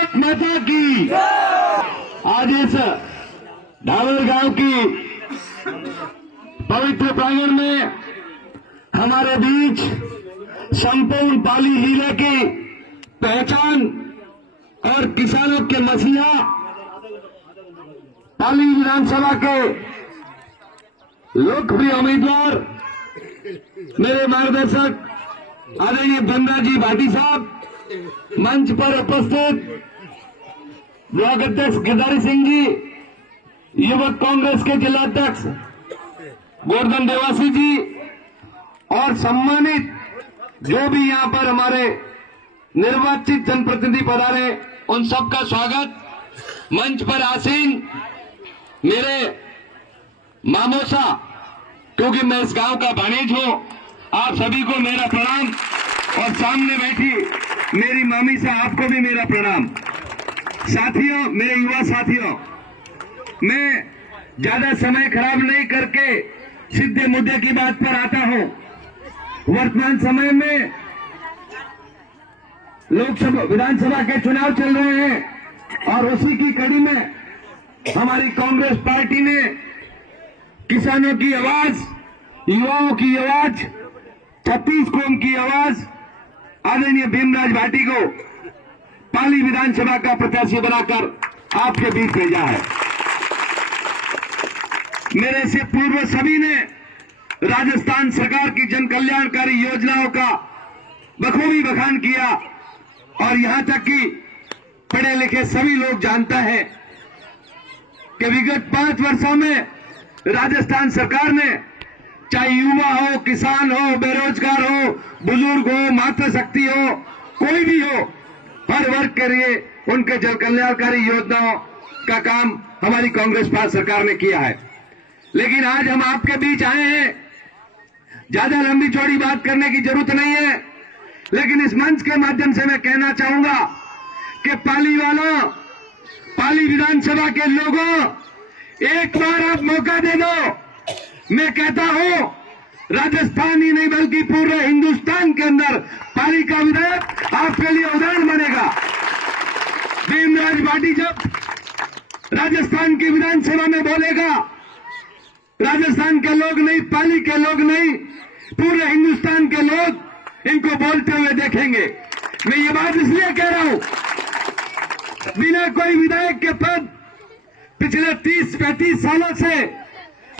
भारत माता की। आज इस डावर गांव की पवित्र प्रांगण में हमारे बीच संपूर्ण पाली जिले की पहचान और किसानों के मसीहा पाली विधानसभा के लोकप्रिय उम्मीदवार मेरे मार्गदर्शक आदरणीय भीमराज जी भाटी साहब, मंच पर उपस्थित ब्लॉक अध्यक्ष गिरधारी सिंह जी, युवक कांग्रेस के जिलाध्यक्ष गोवर्धन देवासी जी और सम्मानित जो भी यहां पर हमारे निर्वाचित जनप्रतिनिधि पधारे, उन सबका स्वागत। मंच पर आसीन मेरे मामोसा, क्योंकि मैं इस गांव का भाणेज हूं, आप सभी को मेरा प्रणाम और सामने बैठी मेरी मामी से आपको भी मेरा प्रणाम। साथियों, मेरे युवा साथियों, मैं ज्यादा समय खराब नहीं करके सीधे मुद्दे की बात पर आता हूं। वर्तमान समय में लोकसभा विधानसभा के चुनाव चल रहे हैं और उसी की कड़ी में हमारी कांग्रेस पार्टी ने किसानों की आवाज, युवाओं की आवाज, 36 कौम की आवाज आदरणीय भीमराज भाटी को पाली विधानसभा का प्रत्याशी बनाकर आपके बीच भेजा है। मेरे से पूर्व सभी ने राजस्थान सरकार की जन कल्याणकारी योजनाओं का बखूबी बखान किया और यहां तक कि पढ़े लिखे सभी लोग जानते हैं कि विगत 5 वर्षों में राजस्थान सरकार ने, चाहे युवा हो, किसान हो, बेरोजगार हो, बुजुर्ग हो, मातृशक्ति हो, कोई भी हो, हर वर्ग के लिए उनके जन कल्याणकारी योजनाओं का काम हमारी कांग्रेस पार्टी सरकार ने किया है। लेकिन आज हम आपके बीच आए हैं, ज्यादा लंबी चौड़ी बात करने की जरूरत नहीं है, लेकिन इस मंच के माध्यम से मैं कहना चाहूंगा कि पाली वालों, पाली विधानसभा के लोगों, एक बार आप मौका दे दो। मैं कहता हूं, राजस्थान ही नहीं बल्कि पूरे हिंदुस्तान के अंदर पाली का विधायक आपके लिए उदाहरण बनेगा। भीमराज भाटी जब राजस्थान की विधानसभा में बोलेगा, राजस्थान के लोग नहीं, पाली के लोग नहीं, पूरे हिंदुस्तान के लोग इनको बोलते हुए देखेंगे। मैं ये बात इसलिए कह रहा हूं, बिना कोई विधायक के पद पिछले 30-35 सालों से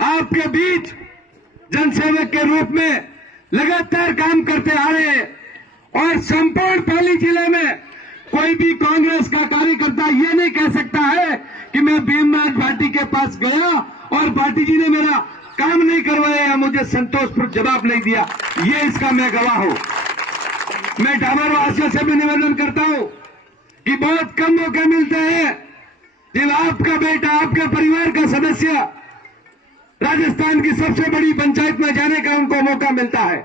आपके बीच जनसेवक के रूप में लगातार काम करते आ रहे हैं और संपूर्ण पाली जिले में कोई भी कांग्रेस का कार्यकर्ता ये नहीं कह सकता है कि मैं भीमराज भाटी के पास गया और भाटी जी ने मेरा काम नहीं करवाया या मुझे संतोषपूर्ण जवाब नहीं दिया। ये इसका मैं गवाह हूं। मैं डाबर वासियों से भी निवेदन करता हूं कि बहुत कम मौके मिलते हैं जब आपका बेटा, आपके परिवार का सदस्य राजस्थान की सबसे बड़ी पंचायत में जाने का उनको मौका मिलता है।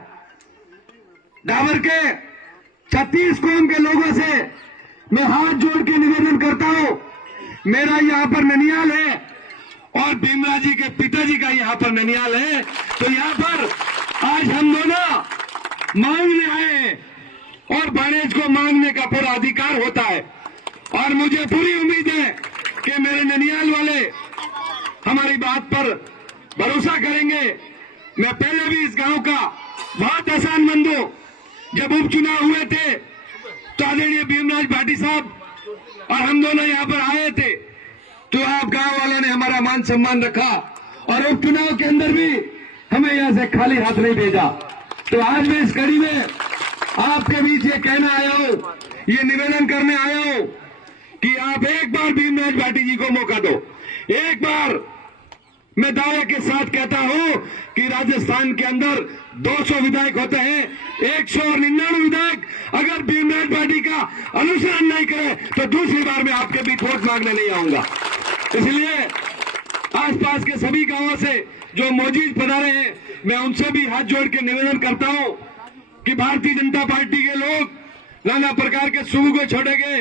डाबर के 36 कौम के लोगों से मैं हाथ जोड़ के निवेदन करता हूं, मेरा यहां पर ननियाल है और भीमराज जी के पिताजी का यहां पर ननियाल है, तो यहां पर आज हम दोनों मांगने आए और भाणेज को मांगने का पूरा अधिकार होता है। और मुझे पूरी उम्मीद है कि मेरे ननियाल वाले हमारी बात पर भरोसा करेंगे। मैं पहले भी इस गांव का बहुत आसानमंद हूं। जब उपचुनाव हुए थे तो आदरणीय भीमराज भाटी साहब और हम दोनों यहां पर आए थे, तो आप गांव वालों ने हमारा मान सम्मान रखा और उपचुनाव के अंदर भी हमें यहां से खाली हाथ नहीं भेजा। तो आज मैं इस कड़ी में आपके बीच ये कहना आया हूं, ये निवेदन करने आया हूं कि आप एक बार भीमराज भाटी जी को मौका दो। एक बार मैं दावे के साथ कहता हूं कि राजस्थान के अंदर 200 विधायक होते हैं, 199 विधायक अगर भीमराज भाटी का अनुसरण नहीं करे तो दूसरी बार मैं आपके बीच वोट मांगने नहीं आऊंगा। इसलिए आसपास के सभी गांवों से जो मौजूद पधारे हैं, मैं उनसे भी हाथ जोड़ के निवेदन करता हूं कि भारतीय जनता पार्टी के लोग नाना प्रकार के सुबह को छोड़ेंगे,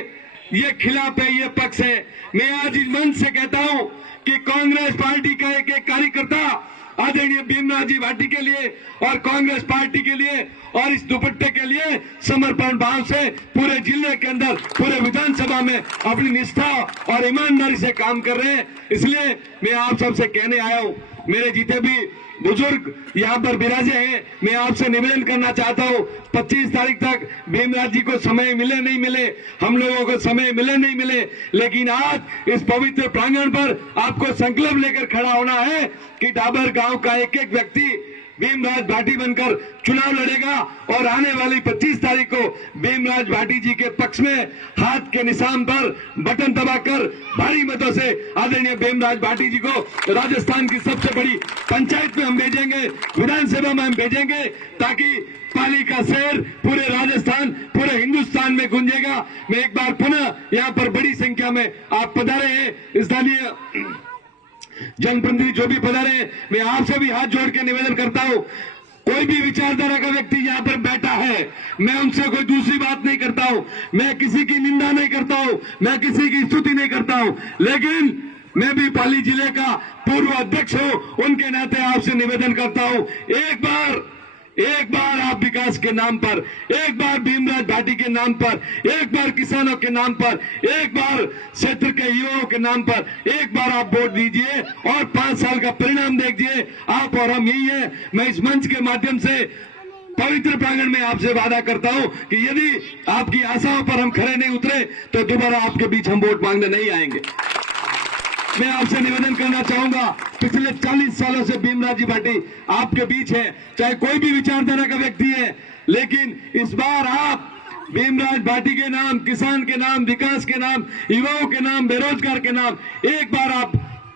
ये खिलाफ है, ये पक्ष है। मैं आज इस मंच से कहता हूं कि कांग्रेस पार्टी का एक एक कार्यकर्ता आदरणीय भीमराव जी भाटी के लिए और कांग्रेस पार्टी के लिए और इस दुपट्टे के लिए समर्पण भाव से पूरे जिले के अंदर, पूरे विधानसभा में अपनी निष्ठा और ईमानदारी से काम कर रहे हैं। इसलिए मैं आप सबसे कहने आया हूं, मेरे जितने भी बुजुर्ग यहाँ पर विराजे हैं, मैं आपसे निवेदन करना चाहता हूँ 25 तारीख तक भीमराव जी को समय मिले नहीं मिले, हम लोगों को समय मिले नहीं मिले, लेकिन आज इस पवित्र प्रांगण पर आपको संकल्प लेकर खड़ा होना है कि डाबर गांव का एक एक व्यक्ति भीमराव भाटी बनकर चुनाव लड़ेगा और आने वाली 25 तारीख को भीमराव भाटी जी के पक्ष में हाथ के निशान पर बटन दबाकर भारी मतों से आदरणीय भीमराव भाटी जी को राजस्थान की सबसे बड़ी पंचायत में हम भेजेंगे, विधानसभा में हम भेजेंगे, ताकि पाली का शहर पूरे राजस्थान, पूरे हिंदुस्तान में गूंजेगा। मैं एक बार पुनः यहाँ पर बड़ी संख्या में आप पधारे हैं, स्थानीय जनप्रतिनिधि जो भी पधारे हैं, मैं आपसे भी हाथ जोड़ के निवेदन करता हूं, कोई भी विचारधारा का व्यक्ति यहाँ पर बैठा है, मैं उनसे कोई दूसरी बात नहीं करता हूं, मैं किसी की निंदा नहीं करता हूं, मैं किसी की स्तुति नहीं करता हूं, लेकिन मैं भी पाली जिले का पूर्व अध्यक्ष हूं, उनके नाते आपसे निवेदन करता हूं, एक बार आप विकास के नाम पर, एक बार भीमराव भाटी के नाम पर, एक बार किसानों के नाम पर, एक बार क्षेत्र के युवाओं के नाम पर, एक बार आप वोट दीजिए और 5 साल का परिणाम देखिए। आप और हम यही है। मैं इस मंच के माध्यम से पवित्र प्रांगण में आपसे वादा करता हूं कि यदि आपकी आशाओं पर हम खरे नहीं उतरे तो दोबारा आपके बीच हम वोट मांगने नहीं आएंगे। मैं आपसे निवेदन करना चाहूंगा, पिछले 40 सालों से भीमराव जी भाटी आपके बीच है, चाहे कोई भी विचारधारा का व्यक्ति है, लेकिन इस बार आप भीमराव भाटी के नाम, किसान के नाम, विकास के नाम, युवाओं के नाम, बेरोजगार के नाम एक बार आप